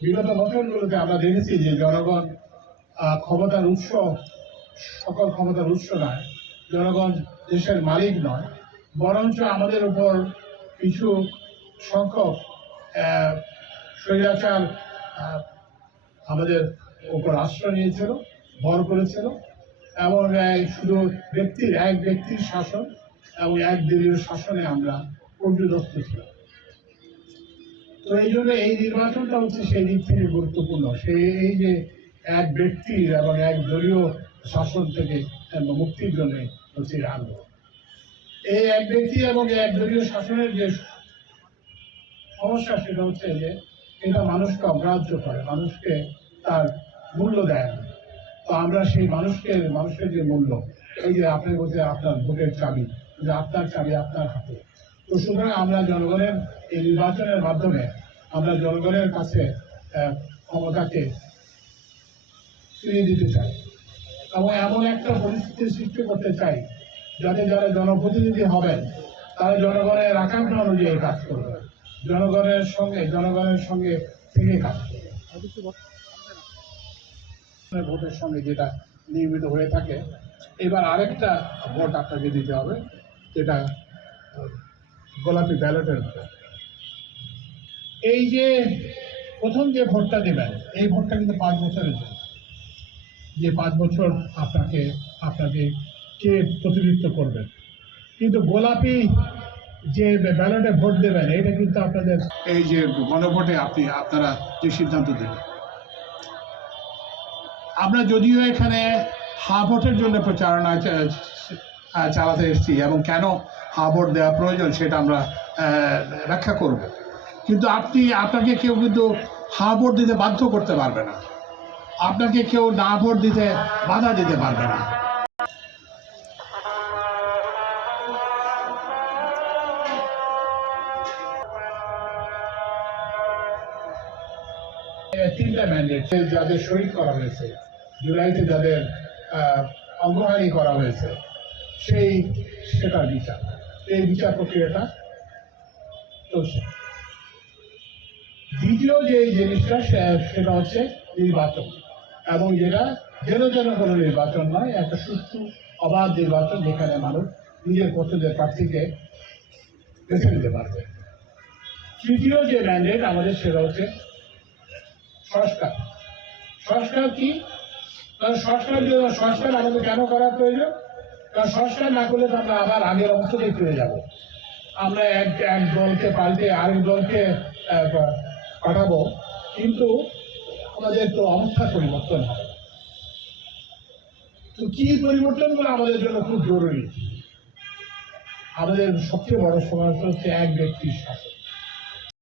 বিগত বছরগুলোতে আমরা দেখেছি যে জনগণ ক্ষমতার উৎস, সকল ক্ষমতার উৎস নয়, জনগণ দেশের মালিক নয়, বরঞ্চ আমাদের উপর কিছু সংখ্যক স্বৈরাচার আমাদের উপর আশ্রয় নিয়েছিল, ভর করেছিল, এবং শুধু এক ব্যক্তির শাসন এবং এক দলীয় শাসনে আমরা পর্যদস্ত ছিলাম। তো এই জন্য এই নির্বাচনটা হচ্ছে সেই দিক থেকে গুরুত্বপূর্ণ। এই যে এক ব্যক্তির এবং এক দলীয় শাসন থেকে মুক্তির জন্য হচ্ছে আন্দোলন। এই এক ব্যক্তি এবং এক দলীয় শাসনের যে সমস্যা, সেটা হচ্ছে যে এটা মানুষকে অগ্রাহ্য করে, মানুষকে তার মূল্য দেয় না। তো আমরা সেই মানুষের যে মূল্য, এই যে আপনি বলতে আপনার ভোটের চাবি, যে আপনার চাবি আপনার হাতে। তো সুতরাং আমরা জনগণের এই নির্বাচনের মাধ্যমে আমরা জনগণের কাছে ক্ষমতাকে ফিরিয়ে দিতে চাই এবং এমন একটা পরিস্থিতির সৃষ্টি করতে চাই যাতে যারা জনপ্রতিনিধি হবেন তারা জনগণের আকাঙ্ক্ষা অনুযায়ী কাজ করবে, জনগণের সঙ্গে থেকে কাজ করবে। ভোটের সঙ্গে যেটা নিয়মিত হয়ে থাকে, এবার আরেকটা ভোট আপনাকে দিতে হবে, যেটা গোলাপি ব্যালটের ভোট। এই যে প্রথম যে ভোটটা দেবেন, এই ভোটটা কিন্তু 5 বছরের জন্য, যে 5 বছর আপনাকে কে প্রতিনিধিত্ব করবেন। কিন্তু গোলাপি যে ব্যালটে ভোট দেবেন, এটা কিন্তু আপনাদের এই যে গণভোটে আপনারা যে সিদ্ধান্ত দেবেন। আমরা যদিও এখানে হা ভোটের জন্য প্রচারণা চালাতে এসেছি এবং কেন হা ভোট দেওয়া প্রয়োজন সেটা আমরা ব্যাখ্যা করব, কিন্তু আপনাকে কেউ কিন্তু হা ভোট দিতে বাধ্য করতে পারবে না, আপনাকে কেউ না ভোট দিতে বাধা দিতে পারবে না। তিনটা ম্যান্ডেট যাদের শহীদ করা হয়েছে, জুলাইতে যাদের অঙ্গহানি করা হয়েছে, সেটার বিচার, এই বিচার প্রক্রিয়াটা চলছে। দ্বিতীয় যে জিনিসটা সেটা হচ্ছে নির্বাচন, এবং যেটা যেন কোনো নির্বাচন নয়, একটা সুষ্ঠু অবাধ নির্বাচন, যেখানে মানুষ নিজের পছন্দের প্রার্থীকে বেছে নিতে পারবে। তৃতীয় যে ম্যান্ডেট আমাদের, সেটা হচ্ছে সংস্কার। সংস্কার কি? কারণ সংস্কার আমাদের কেন করা প্রয়োজন? কারণ সংস্কার না করলে তো আমরা আবার আগের অবস্থাতেই ফিরে যাব। আমরা এক দলকে পাল্টে আরেক দলকে পাঠাবো, কিন্তু আমাদের তো অবস্থার পরিবর্তন হবে। তো কি পরিবর্তনগুলো আমাদের জন্য খুব জরুরি? আমাদের সবচেয়ে বড় সমস্যা হচ্ছে এক ব্যক্তির শাসন।